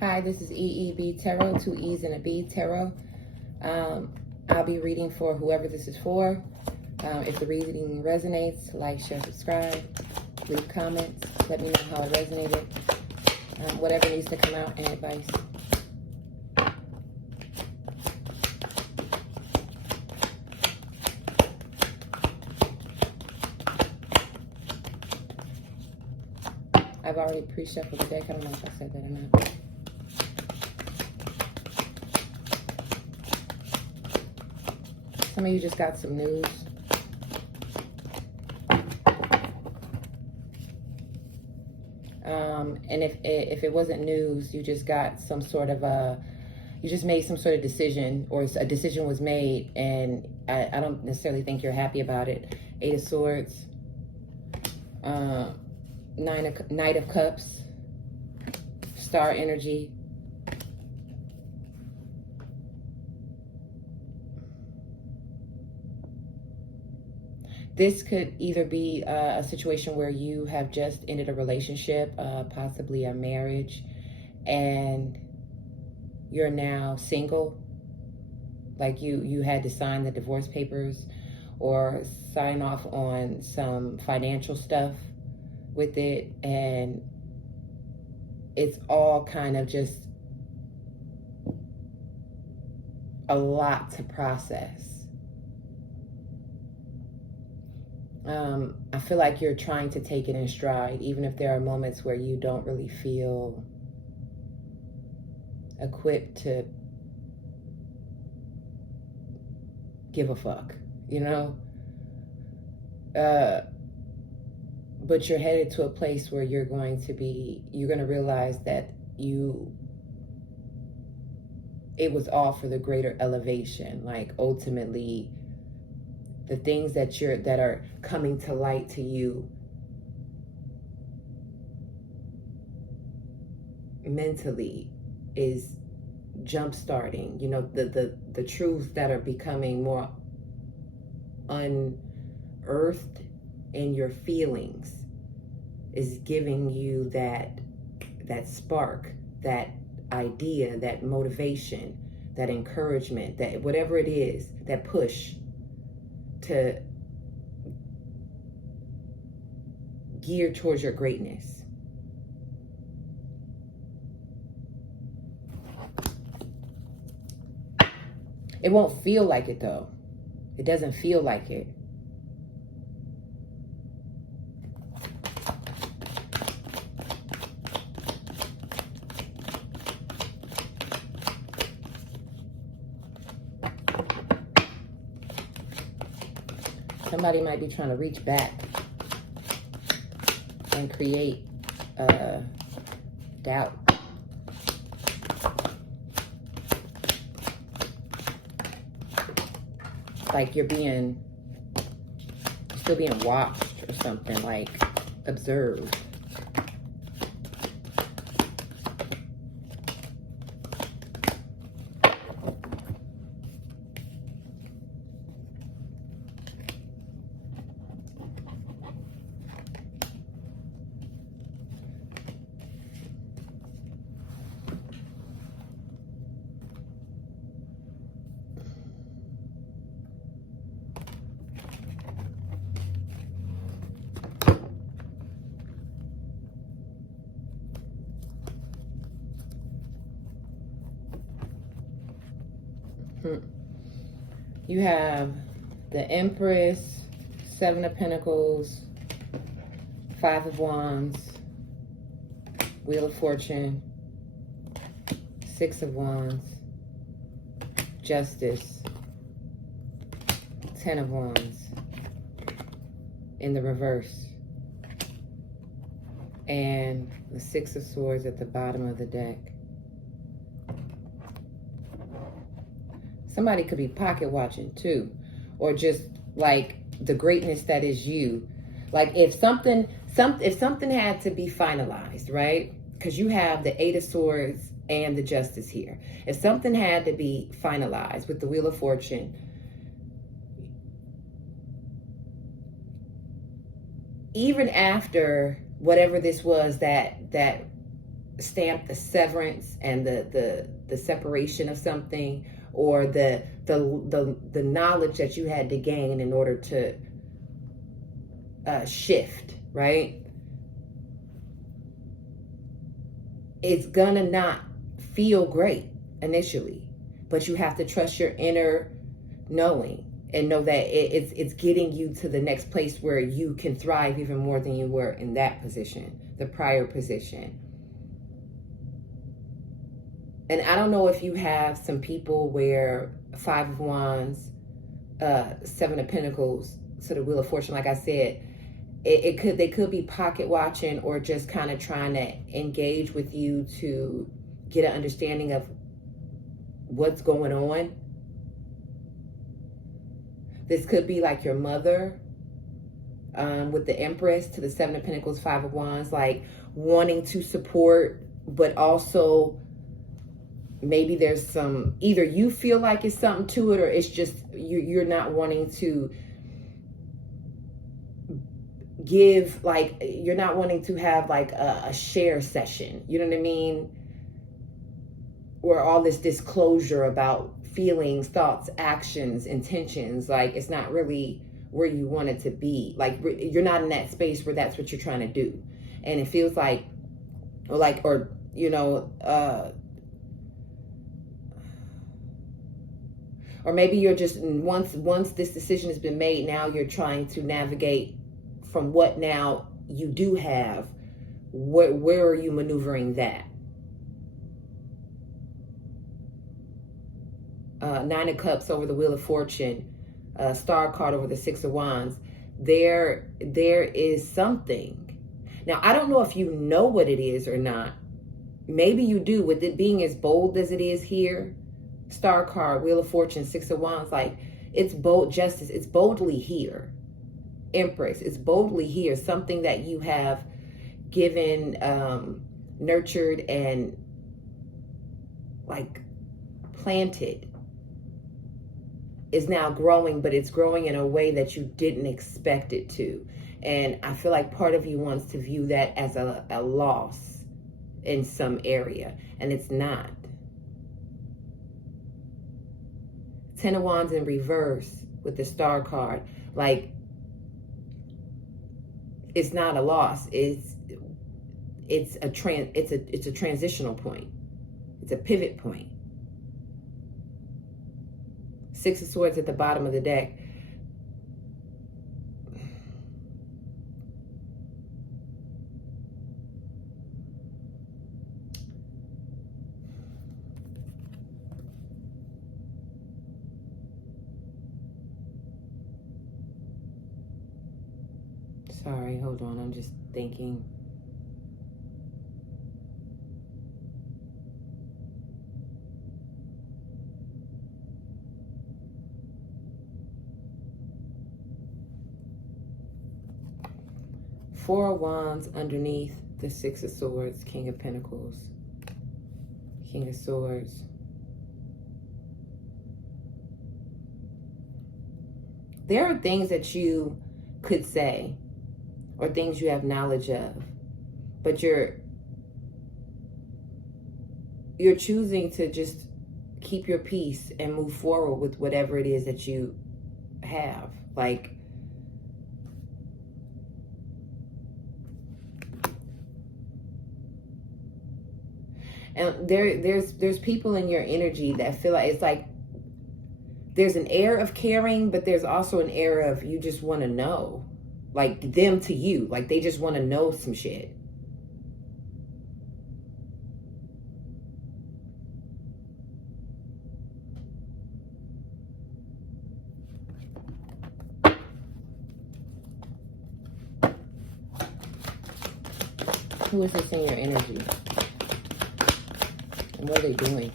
Hi, this is EEB Tarot, 2 E's and a B Tarot. I'll be reading for whoever this is for. If the reading resonates, like, share, subscribe, leave comments, let me know how it resonated, whatever needs to come out, and advice. I've already pre-shuffled the deck. I don't know if I said that or not. Some of you just got some news. And if it wasn't news, you just got some sort of you just made some sort of decision, or a decision was made, and I don't necessarily think you're happy about it. 8 of Swords, Knight of Cups, Star energy. This could either be a situation where you have just ended a relationship, possibly a marriage, and you're now single. Like you had to sign the divorce papers or sign off on some financial stuff with it, and it's all kind of just a lot to process. I feel like you're trying to take it in stride, even if there are moments where you don't really feel equipped to give a fuck, you know? But you're headed to a place where you're going to realize that it was all for the greater elevation. Like, ultimately, the things that are coming to light to you mentally is jump-starting, you know, the truths that are becoming more unearthed in your feelings is giving you that spark, that idea, that motivation, that encouragement, that whatever it is, that push to gear towards your greatness. It won't feel like it, though. It doesn't feel like it. Somebody might be trying to reach back and create doubt. Like you're still being watched or something, like observed. You have the Empress, 7 of Pentacles, 5 of Wands, Wheel of Fortune, 6 of Wands, Justice, 10 of Wands in the reverse, and the 6 of Swords at the bottom of the deck. Somebody could be pocket watching too, or just like the greatness that is you. Like if something had to be finalized, right? Because you have the 8 of Swords and the Justice here. If something had to be finalized with the Wheel of Fortune, even after whatever this was that stamp the severance and the separation of something, or the knowledge that you had to gain in order to shift, right? It's gonna not feel great initially, but you have to trust your inner knowing and know that it's getting you to the next place where you can thrive even more than you were in that position, the prior position. And I don't know if you have some people where Five of Wands, Seven of Pentacles, so the Wheel of Fortune, like I said, they could be pocket watching or just kind of trying to engage with you to get an understanding of what's going on. This could be like your mother, with the Empress to the Seven of Pentacles, Five of Wands, like wanting to support, but also maybe there's some, either you feel like it's something to it, or it's just you're not wanting to give, like, you're not wanting to have like a share session, you know what I mean, or all this disclosure about feelings, thoughts, actions, intentions. Like, it's not really where you want it to be. Like, you're not in that space where that's what you're trying to do, and it feels like, or you know, or maybe you're just, once this decision has been made, now you're trying to navigate from what now you do have. Where are you maneuvering that? Nine of Cups over the Wheel of Fortune, Star card over the Six of Wands. There is something. Now, I don't know if you know what it is or not. Maybe you do, with it being as bold as it is here. Star card, Wheel of Fortune, Six of Wands, like, it's bold justice. It's boldly here. Empress, it's boldly here. Something that you have given, nurtured, and like planted is now growing, but it's growing in a way that you didn't expect it to. And I feel like part of you wants to view that as a loss in some area, and it's not. Ten of Wands in reverse with the Star card, like, it's not a loss. It's a transitional point. It's a pivot point. Six of Swords at the bottom of the deck. Sorry, hold on. I'm just thinking. Four of Wands underneath the Six of Swords, King of Pentacles, King of Swords. There are things that you could say, or things you have knowledge of, but you're choosing to just keep your peace and move forward with whatever it is that you have. Like, and there's people in your energy that feel like, it's like there's an air of caring, but there's also an air of you just want to know. Like, them to you, like they just want to know some shit. Who is this in your energy? And what are they doing?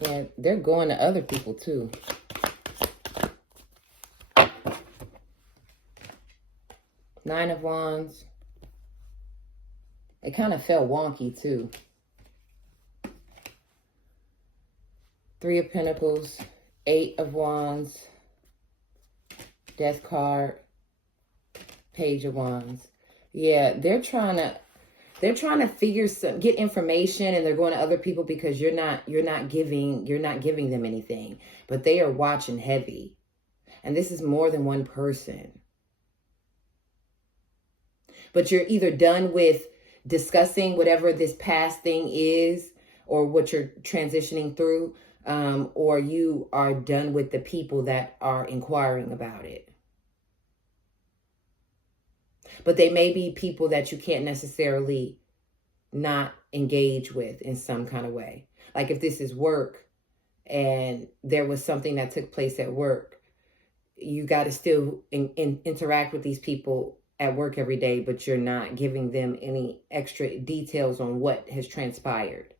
Yeah, they're going to other people too. Nine of Wands. It kind of felt wonky too. Three of Pentacles, Eight of Wands, Death card, Page of Wands. Yeah, they're trying to get information, and they're going to other people because you're not giving them anything. But they are watching heavy. And this is more than one person. But you're either done with discussing whatever this past thing is, or what you're transitioning through, or you are done with the people that are inquiring about it. But they may be people that you can't necessarily not engage with in some kind of way. Like if this is work and there was something that took place at work, you got to still interact with these people at work every day, but you're not giving them any extra details on what has transpired.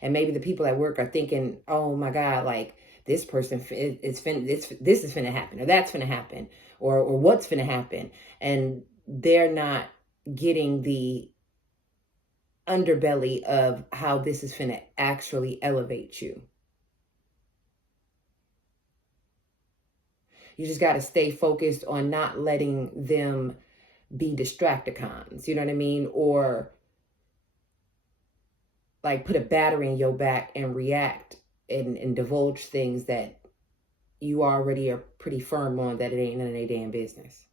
And maybe the people at work are thinking, oh my God, like this person this is finna happen, or that's finna happen, or what's finna happen. And they're not getting the underbelly of how this is finna actually elevate you. You just got to stay focused on not letting them be distracticons, you know what I mean? Or like put a battery in your back and react and divulge things that you already are pretty firm on that it ain't none of their damn business.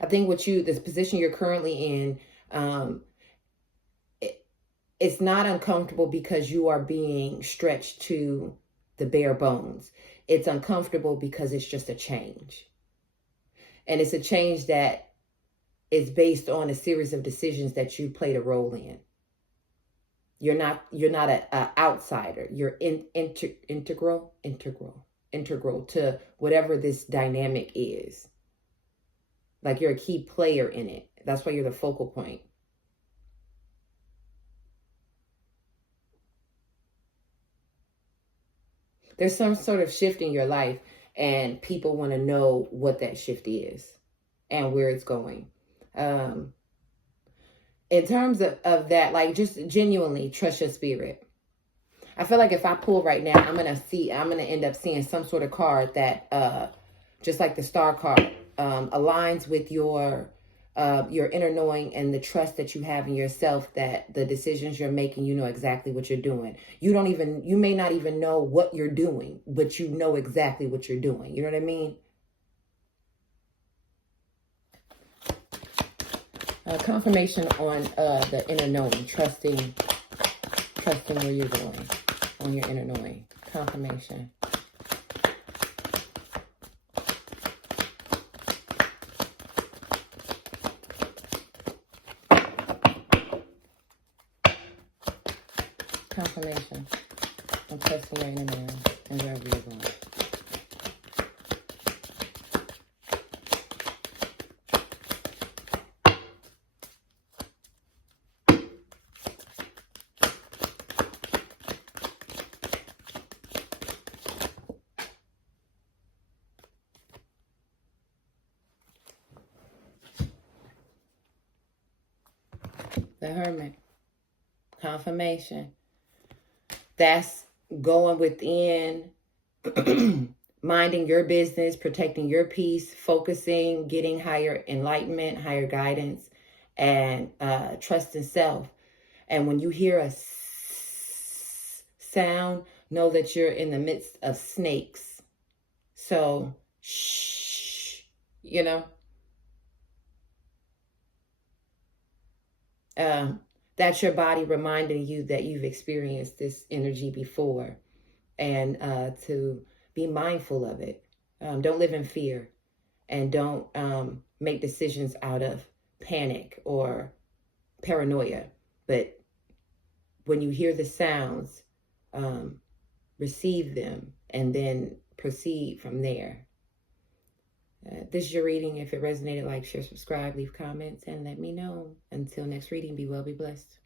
I think this position you're currently in, it's not uncomfortable because you are being stretched to the bare bones. It's uncomfortable because it's just a change. And it's a change that is based on a series of decisions that you played a role in. You're not an outsider. You're integral to whatever this dynamic is. Like you're a key player in it. That's why you're the focal point. There's some sort of shift in your life, and people want to know what that shift is and where it's going. In terms of that, like just genuinely trust your spirit. I feel like if I pull right now, I'm going to end up seeing some sort of card that, just like the star card, aligns with your inner knowing and the trust that you have in yourself, that the decisions you're making, you know exactly what you're doing. You may not even know what you're doing, but you know exactly what you're doing. You know what I mean? Confirmation on the inner knowing, trusting where you're going on your inner knowing. Confirmation. Confirmation. I'm trusting your inner knowing and wherever you're going. The Hermit. Confirmation. That's going within, minding your business, protecting your peace, focusing, getting higher enlightenment, higher guidance, and trust in self. And when you hear a sound, know that you're in the midst of snakes. So, shh, you know. That's your body reminding you that you've experienced this energy before, and to be mindful of it. Don't live in fear, and don't make decisions out of panic or paranoia. But when you hear the sounds, receive them and then proceed from there. This is your reading. If it resonated, like, share, subscribe, leave comments, and let me know. Until next reading, be well, be blessed.